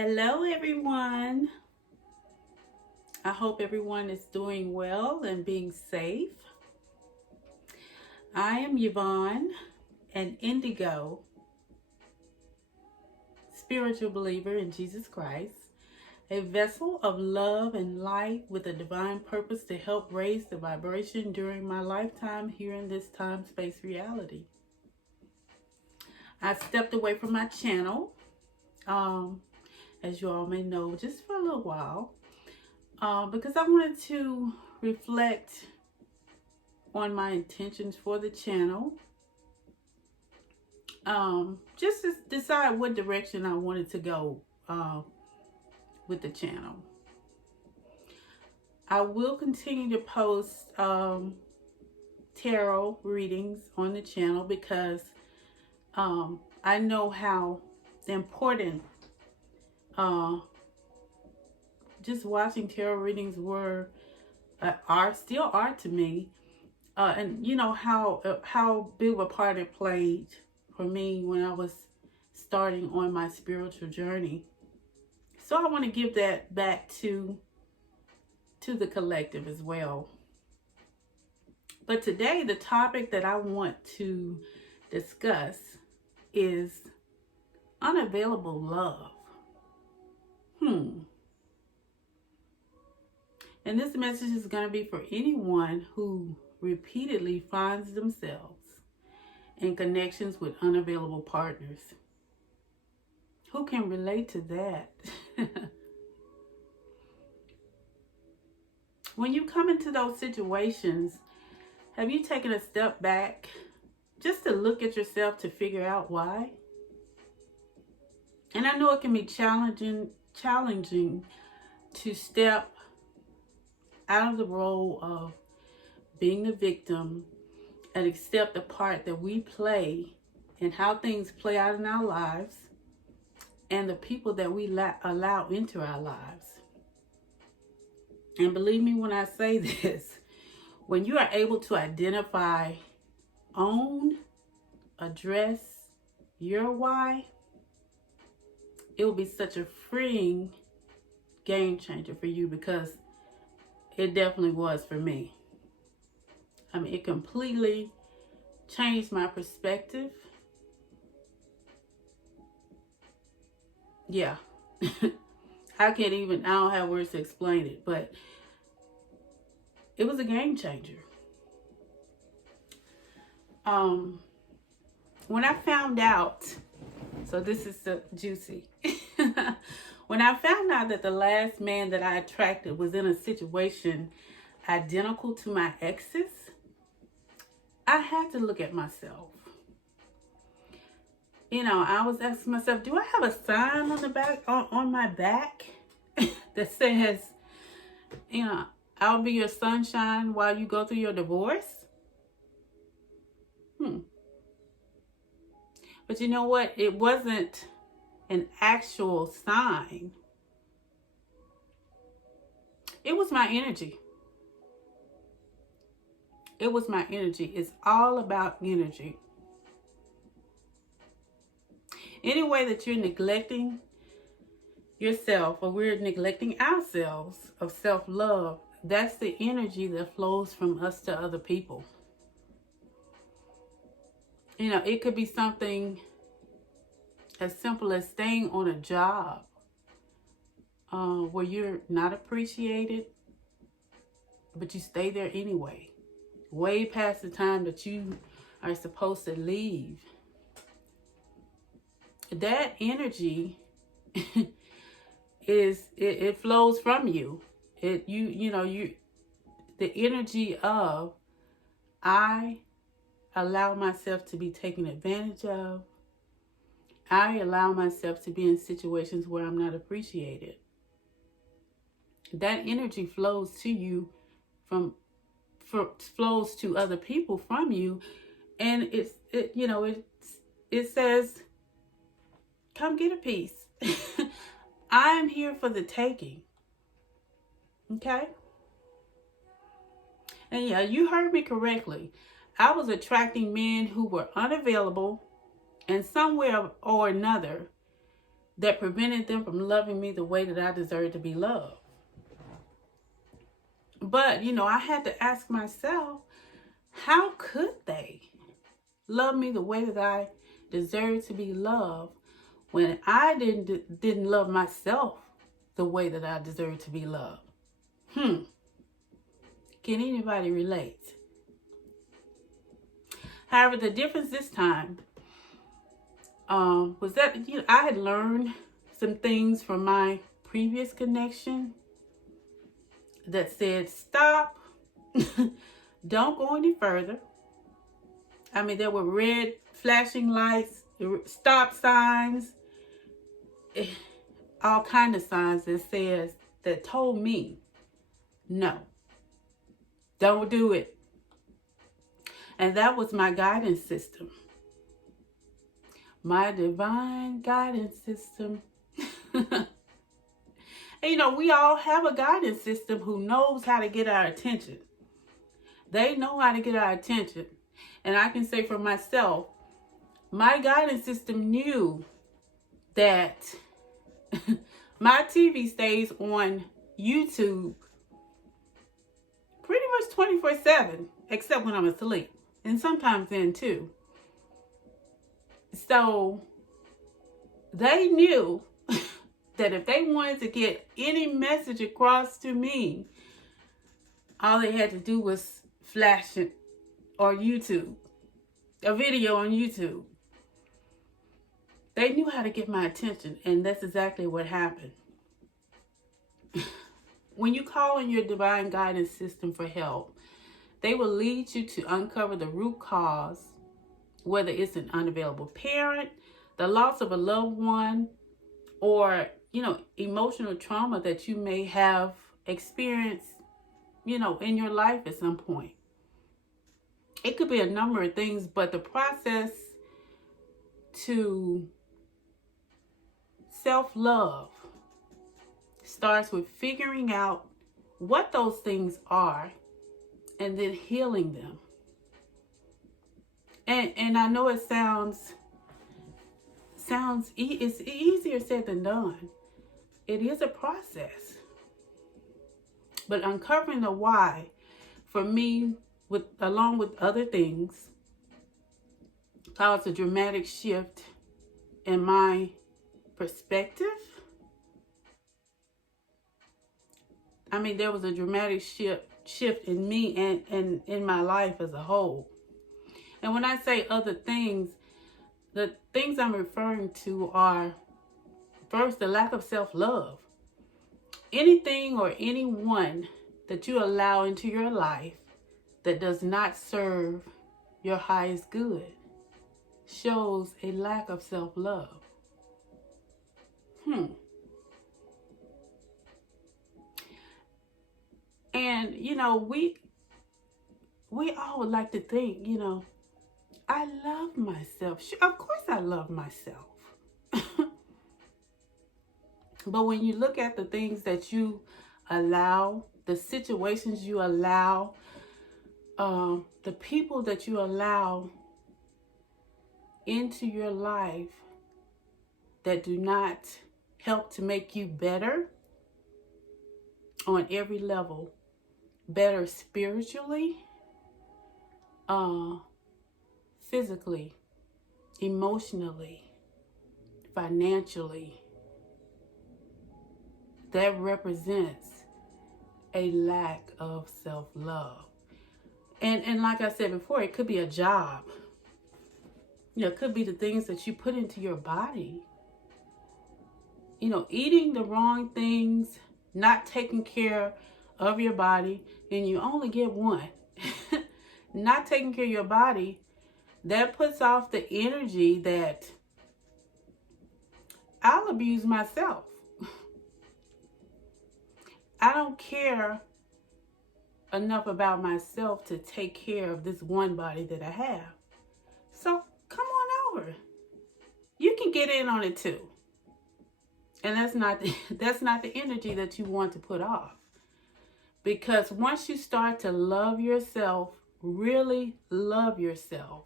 Hello, everyone. I hope everyone is doing well and being safe. I am Yvonne, an Indigo Spiritual believer in Jesus Christ, a vessel of love and light with a divine purpose to help raise the vibration during my lifetime here in this time-space reality. I stepped away from my channel, as you all may know, just for a little while. Because I wanted to reflect on my intentions for the channel. Just to decide what direction I wanted to go with the channel. I will continue to post tarot readings on the channel because I know how important just watching tarot readings still are to me, and you know how big of a part it played for me when I was starting on my spiritual journey. So I want to give that back to the collective as well. But today, the topic that I want to discuss is unavailable love. And this message is going to be for anyone who repeatedly finds themselves in connections with unavailable partners. Who can relate to that? When you come into those situations, have you taken a step back just to look at yourself to figure out why? And I know it can be challenging to step out of the role of being the victim and accept the part that we play and how things play out in our lives and the people that we allow into our lives. And believe me when I say this, when you are able to identify, own, address your why, it will be such a freeing game changer for you, because it definitely was for me. I mean, it completely changed my perspective. Yeah. I don't have words to explain it, but it was a game changer. When I found out, so this is the juicy. When I found out that the last man that I attracted was in a situation identical to my ex's, I had to look at myself. You know, I was asking myself, do I have a sign on the back, on my back that says, you know, I'll be your sunshine while you go through your divorce? But you know what? It wasn't an actual sign. It was my energy. It was my energy. It's all about energy. Any way that you're neglecting yourself, or we're neglecting ourselves of self-love, that's the energy that flows from us to other people. You know, it could be something as simple as staying on a job where you're not appreciated, but you stay there anyway, way past the time that you are supposed to leave. That energy it flows from you. The energy of, I allow myself to be taken advantage of. I allow myself to be in situations where I'm not appreciated. That energy flows to you flows to other people from you, and it says, come get a piece. I'm here for the taking. Okay? And yeah, you heard me correctly. I was attracting men who were unavailable, and somewhere or another, that prevented them from loving me the way that I deserve to be loved. But, I had to ask myself, how could they love me the way that I deserve to be loved when I didn't love myself the way that I deserve to be loved? Can anybody relate? However, the difference this time was that I had learned some things from my previous connection that said, stop, don't go any further. I mean, there were red flashing lights, stop signs, all kind of signs that told me, no, don't do it. And that was my guidance system. My divine guidance system. And we all have a guidance system who knows how to get our attention. They know how to get our attention. And I can say for myself, my guidance system knew that my TV stays on YouTube pretty much 24/7, except when I'm asleep. And sometimes then too. So they knew that if they wanted to get any message across to me, all they had to do was flash it on YouTube, a video on YouTube. They knew how to get my attention, and that's exactly what happened. When you call on your divine guidance system for help, they will lead you to uncover the root cause, whether it's an unavailable parent, the loss of a loved one, or, emotional trauma that you may have experienced, in your life at some point. It could be a number of things, but the process to self-love starts with figuring out what those things are and then healing them. And I know it it's easier said than done. It is a process. But uncovering the why, for me, along with other things, caused a dramatic shift in my perspective. I mean, there was a dramatic shift in me and in my life as a whole. And when I say other things, the things I'm referring to are, first, the lack of self-love. Anything or anyone that you allow into your life that does not serve your highest good shows a lack of self-love. And, we all would like to think, I love myself. Of course I love myself. But when you look at the things that you allow, the situations you allow, the people that you allow into your life that do not help to make you better on every level, better spiritually, physically, emotionally, financially, that represents a lack of self-love. And like I said before, it could be a job. It could be the things that you put into your body. Eating the wrong things, not taking care of your body, and you only get one. Not taking care of your body, that puts off the energy that I'll abuse myself. I don't care enough about myself to take care of this one body that I have. So come on over. You can get in on it too. And that's not the energy that you want to put off. Because once you start to love yourself, really love yourself,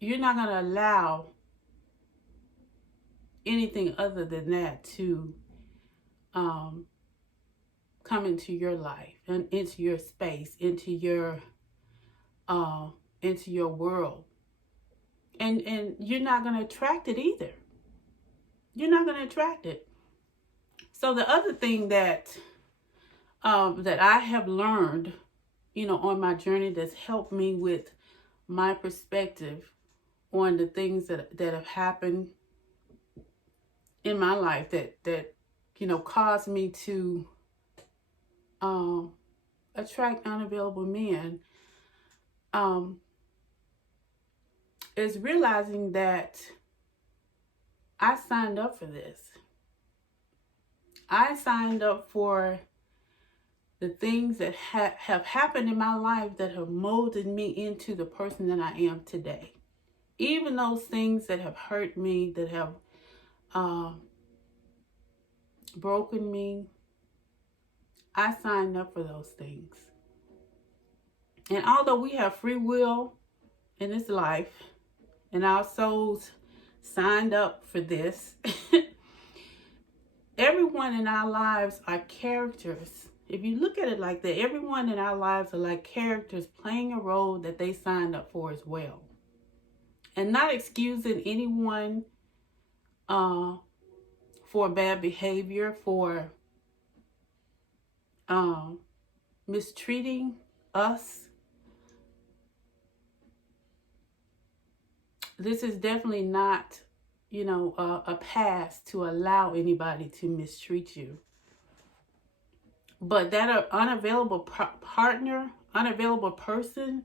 you're not going to allow anything other than that to come into your life and into your space, into your world. And you're not going to attract it either. You're not going to attract it. So the other thing that I have learned, on my journey that's helped me with my perspective on the things that have happened in my life that caused me to attract unavailable men, is realizing that I signed up for this. I signed up for the things that have happened in my life that have molded me into the person that I am today. Even those things that have hurt me, that have broken me, I signed up for those things. And although we have free will in this life, and our souls signed up for this, everyone in our lives are characters. If you look at it like that, everyone in our lives are like characters playing a role that they signed up for as well. And not excusing anyone for bad behavior, for mistreating us. This is definitely not, a pass to allow anybody to mistreat you. But that unavailable partner, unavailable person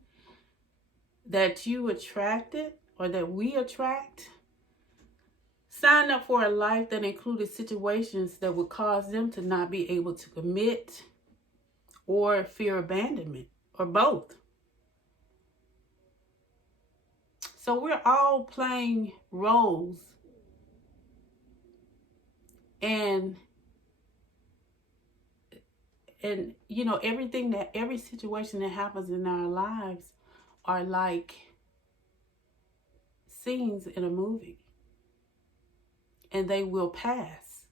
that you attracted or that we attract, signed up for a life that included situations that would cause them to not be able to commit or fear abandonment, or both. So we're all playing roles, and every situation that happens in our lives are like scenes in a movie, and they will pass.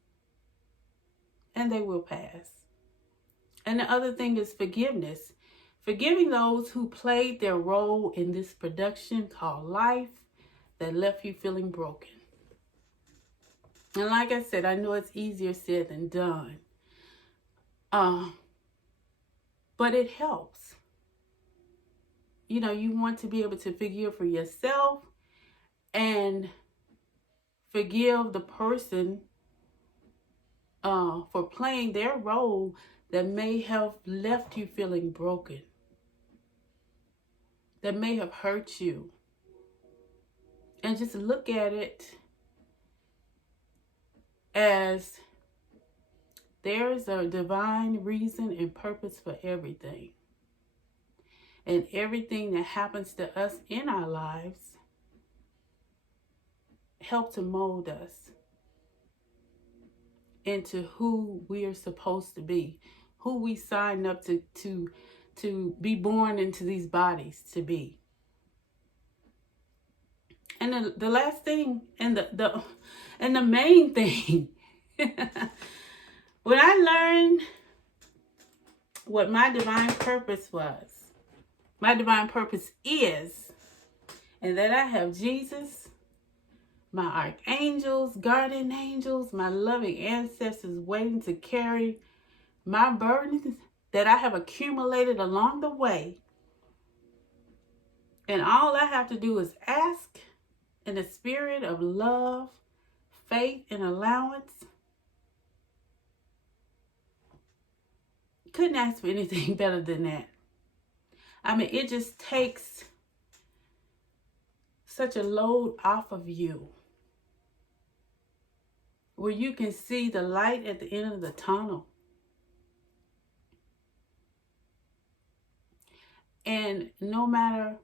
And they will pass. And the other thing is forgiveness. Forgiving those who played their role in this production called life that left you feeling broken. And like I said, I know it's easier said than done. But it helps. You want to be able to forgive for yourself and forgive the person for playing their role that may have left you feeling broken, that may have hurt you. And just look at it as there's a divine reason and purpose for everything. And everything that happens to us in our lives help to mold us into who we are supposed to be, who we signed up to be born into these bodies to be. And the last thing, and the main thing, when I learned what my divine purpose was, my divine purpose is, and that I have Jesus, my archangels, guardian angels, my loving ancestors waiting to carry my burdens that I have accumulated along the way. And all I have to do is ask in the spirit of love, faith, and allowance. Couldn't ask for anything better than that. I mean, it just takes such a load off of you, where you can see the light at the end of the tunnel. And no matter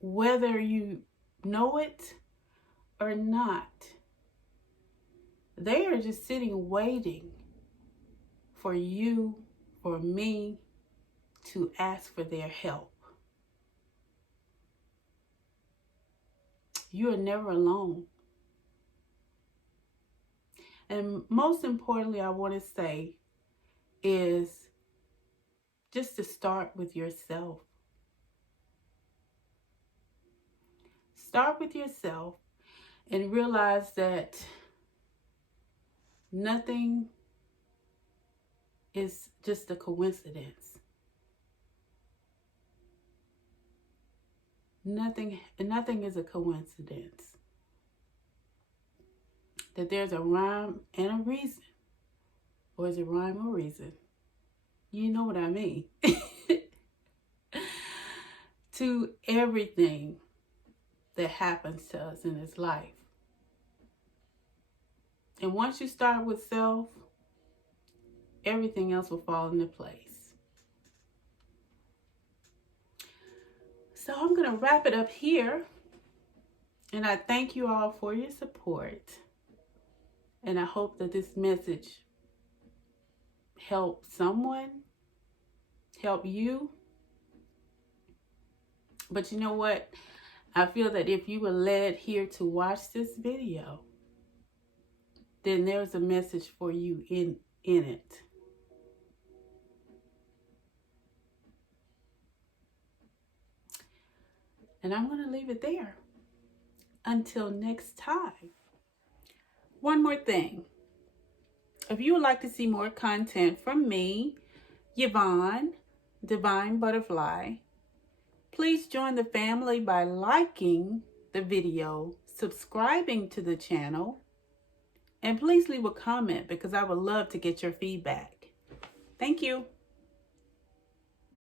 whether you know it or not, they are just sitting waiting for you or me to ask for their help. You are never alone. And most importantly, I want to say is just to start with yourself. Start with yourself and realize that nothing is just a coincidence. Nothing is a coincidence. That there's a rhyme and a reason. Or is it rhyme or reason? You know what I mean. To everything that happens to us in this life. And once you start with self, everything else will fall into place. So I'm going to wrap it up here. And I thank you all for your support. And I hope that this message helped someone, help you. But you know what? I feel that if you were led here to watch this video, then there's a message for you in it. And I'm going to leave it there. Until next time. One more thing. If you would like to see more content from me, Yvonne, Divine Butterfly, please join the family by liking the video, subscribing to the channel, and please leave a comment because I would love to get your feedback. Thank you.